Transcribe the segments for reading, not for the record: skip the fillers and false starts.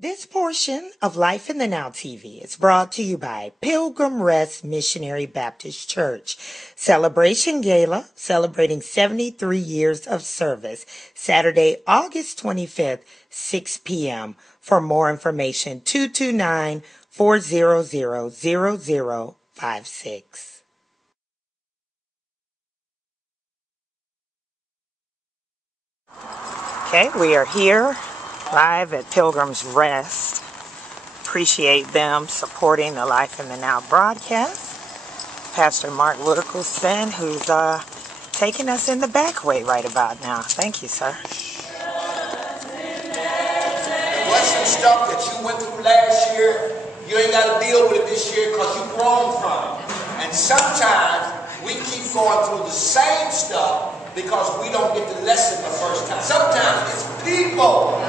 This portion of Life in the Now TV is brought to you by Pilgrim Rest Missionary Baptist Church. Celebration Gala celebrating 73 years of service. Saturday, August 25th, 6 p.m. For more information, 229-400-0056. Okay, we are here live at Pilgrim's Rest. Appreciate them supporting the Life in the Now broadcast. Pastor Mark Wilkerson, who's taking us in the back way right about now. Thank you, sir. There was some stuff that you went through last year. You ain't got to deal with it this year because you've grown from it. And sometimes we keep going through the same stuff because we don't get the lesson the first time. Sometimes it's people.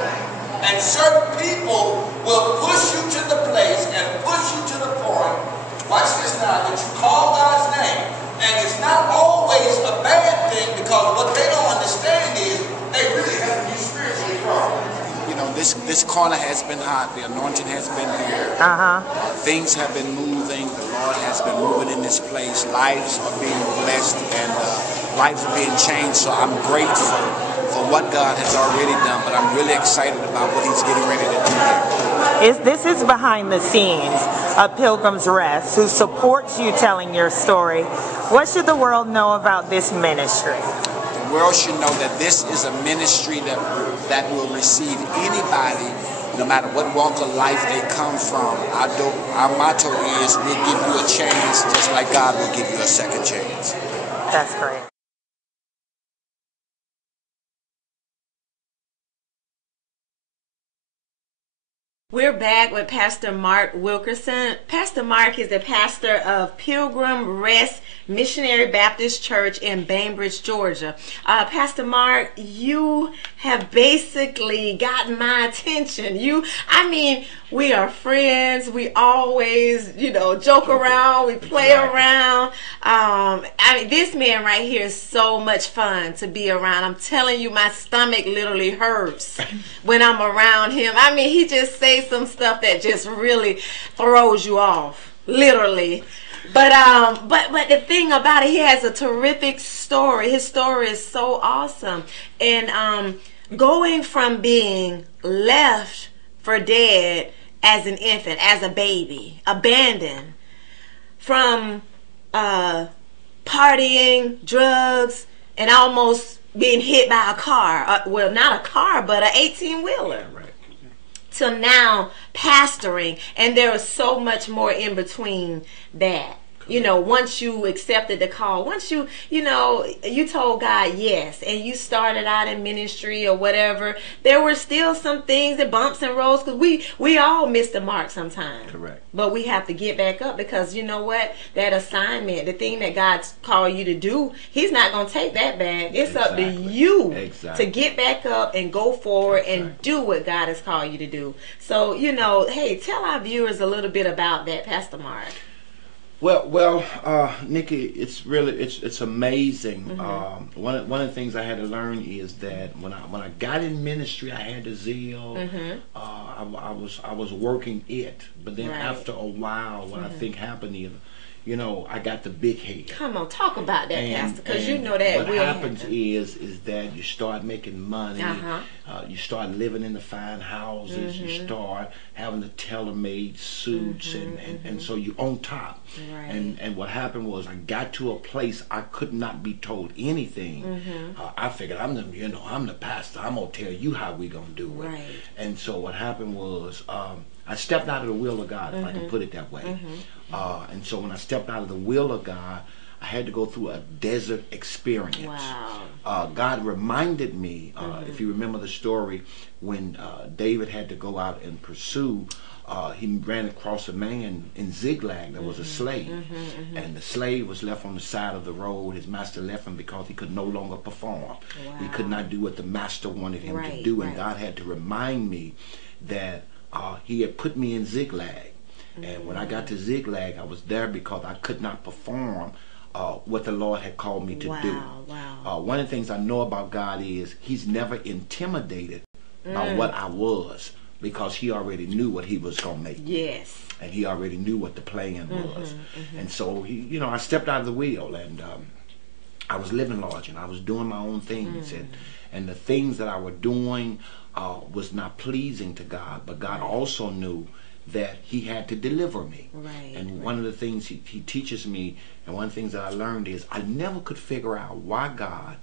And certain people will push you to the place and push you to the point, watch this now, that you call God's name. And it's not always a bad thing, because what they don't understand is they really have to be spiritually grown. You know, this corner has been hot. The anointing has been here. Things have been moving. The Lord has been moving in this place. Lives are being blessed and lives are being changed. So I'm grateful for what God has already done, but I'm really excited about what He's getting ready to do here. This is behind the scenes of Pilgrim's Rest, who supports you telling your story. What should the world know about this ministry? The world should know that this is a ministry that will receive anybody, no matter what walk of life they come from. Our motto is, we'll give you a chance just like God will give you a second chance. That's great. We're back with Pastor Mark Wilkerson. Pastor Mark is the pastor of Pilgrim Rest Missionary Baptist Church in Bainbridge, Georgia. Pastor Mark, you have basically gotten my attention. We are friends. We always, joke around. We play around. This man right here is so much fun to be around. I'm telling you, my stomach literally hurts when I'm around him. He just says some stuff that just really throws you off, literally. But the thing about it, he has a terrific story. His story is so awesome. And going from being left for dead as an infant, as a baby, abandoned, from partying, drugs, and almost being hit by a car. Well, not a car, but an 18-wheeler. Till now pastoring, and there is so much more in between that. Once you accepted the call, once you told God yes, and you started out in ministry or whatever, there were still some things and bumps and roads, because we all miss the mark sometimes. Correct. But we have to get back up, because you know what? That assignment, the thing that God's called you to do, He's not going to take that back. It's up to you to get back up and go forward and do what God has called you to do. So, hey, tell our viewers a little bit about that, Pastor Mark. Well, Nikki, it's amazing. One of the things I had to learn is that when I got in ministry, I had the zeal. I was working it, but then after a while, what I think happened is, I got the big head. Come on, talk about that, Pastor, because you know that what happens is that you start making money. You start living in the fine houses. You start having the tailor-made suits, and so you're on top. And what happened was, I got to a place I could not be told anything. I figured I'm the pastor. I'm gonna tell you how we gonna do it. And so what happened was, I stepped out of the will of God, if I can put it that way. And so when I stepped out of the will of God, I had to go through a desert experience. God reminded me, if you remember the story, when David had to go out and pursue, he ran across a man in Ziklag that was a slave. And the slave was left on the side of the road. His master left him because he could no longer perform. He could not do what the master wanted him to do. And God had to remind me that He had put me in Ziklag. And when I got to Ziklag, I was there because I could not perform what the Lord had called me to do. One of the things I know about God is He's never intimidated by what I was, because he already knew what he was going to make. Yes. And he already knew what the plan was. And so, I stepped out of the wheel, and I was living large, and I was doing my own things. And the things that I was doing was not pleasing to God. But God also knew that he had to deliver me. And one of the things he teaches me, and one of the things that I learned is I never could figure out why God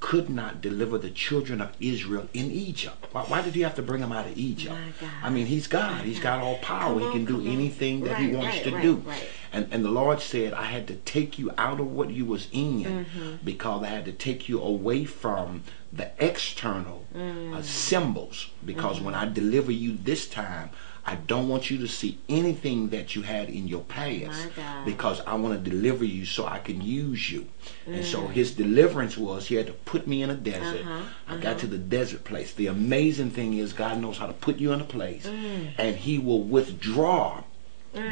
could not deliver the children of Israel in Egypt. Why did he have to bring them out of Egypt? I mean, he's God. He's got all power. He can do anything that he wants to do. And the Lord said, I had to take you out of what you was in because I had to take you away from the external symbols. Because when I deliver you this time, I don't want you to see anything that you had in your past, because I want to deliver you so I can use you. And so his deliverance was he had to put me in a desert. I got to the desert place. The amazing thing is God knows how to put you in a place, and he will withdraw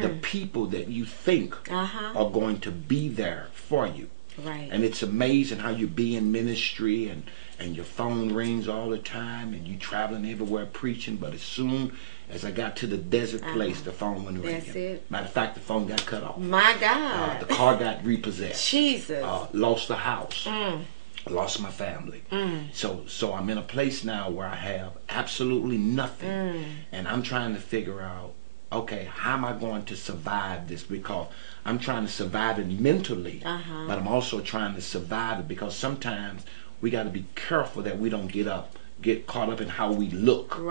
the people that you think are going to be there for you. And it's amazing how you be in ministry and your phone rings all the time and you traveling everywhere preaching, but as soon as I got to the desert place, the phone went ringing. Matter of fact, the phone got cut off. My God. The car got repossessed. Jesus. Lost the house. Lost my family. So I'm in a place now where I have absolutely nothing. And I'm trying to figure out, okay, how am I going to survive this? Because I'm trying to survive it mentally, but I'm also trying to survive it because sometimes we got to be careful that we don't get caught up in how we look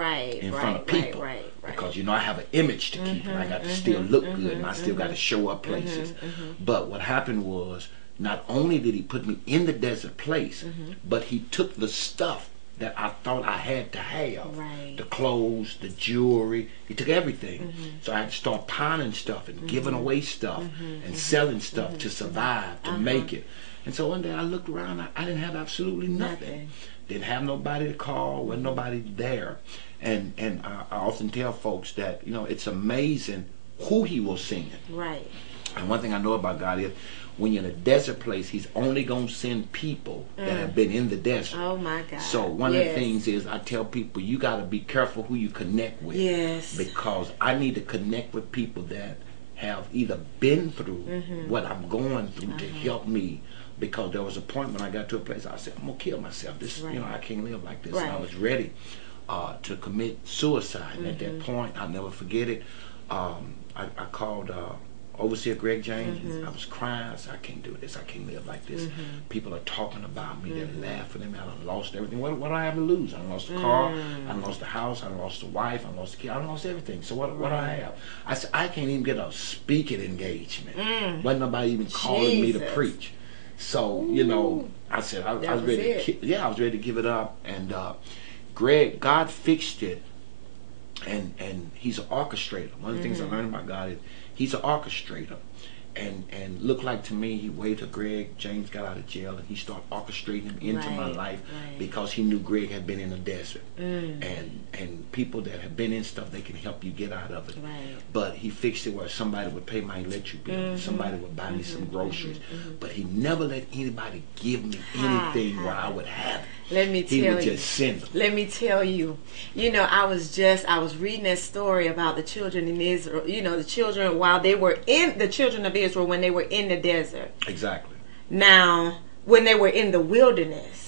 in front of people. Because I have an image to keep, and I got to still look good, and I still got to show up places. But what happened was, not only did he put me in the desert place, but he took the stuff that I thought I had to have, the clothes, the jewelry. He took everything. So I had to start piling stuff and giving away stuff and selling stuff to survive, to make it. And so one day I looked around, I didn't have absolutely nothing. Didn't have nobody to call, wasn't nobody there. And I often tell folks that, it's amazing who he will send. And one thing I know about God is, when you're in a desert place, he's only going to send people that have been in the desert. Oh, my God. So one of the things is I tell people, you got to be careful who you connect with. Because I need to connect with people that have either been through what I'm going through to help me. Because there was a point when I got to a place I said, I'm going to kill myself. This, I can't live like this. And I was ready to commit suicide. And at that point, I'll never forget it. I called Overseer Greg James. I was crying. I said, I can't do this. I can't live like this. People are talking about me. They're laughing at me. I lost everything. What do I have to lose? I lost the car. I lost the house. I lost the wife. I lost the kid. I lost everything. So what do I have? I said, I can't even get a speaking engagement. Wasn't nobody even calling me to preach. So, I said, I was ready to, I was ready to give it up. And God fixed it. And he's an orchestrator. One of the things I learned about God is he's an orchestrator. And looked like to me, he waited till Greg James got out of jail, and he started orchestrating him into my life because he knew Greg had been in the desert. And people that have been in stuff, they can help you get out of it. But he fixed it where somebody would pay my electric bill, somebody would buy me some groceries. But he never let anybody give me anything where I would have it. Let me tell you. He would just send them. Let me tell you. I was reading that story about the children in Israel. The children the children of Israel when they were in the desert. Exactly. Now, when they were in the wilderness,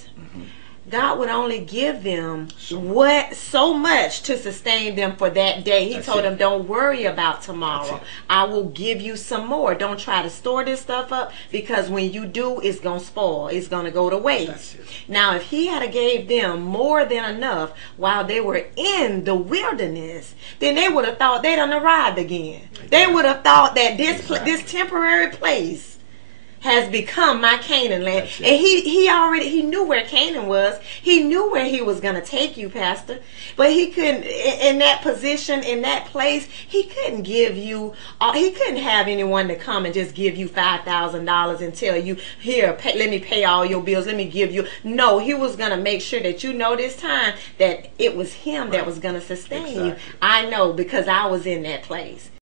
God would only give them so much to sustain them for that day. He told them, don't worry about tomorrow. I will give you some more. Don't try to store this stuff up, because when you do, it's going to spoil. It's going to go to waste. Now, if he had gave them more than enough while they were in the wilderness, then they would have thought they done arrived again. They would have thought that this temporary place has become my Canaan land. And he knew where Canaan was. He knew where he was going to take you, Pastor. But he couldn't, in that position, in that place, he couldn't give you, he couldn't have anyone to come and just give you $5,000 and tell you, here, let me pay all your bills, let me give you. No, he was going to make sure that this time that it was him that was going to sustain you. I know, because I was in that place.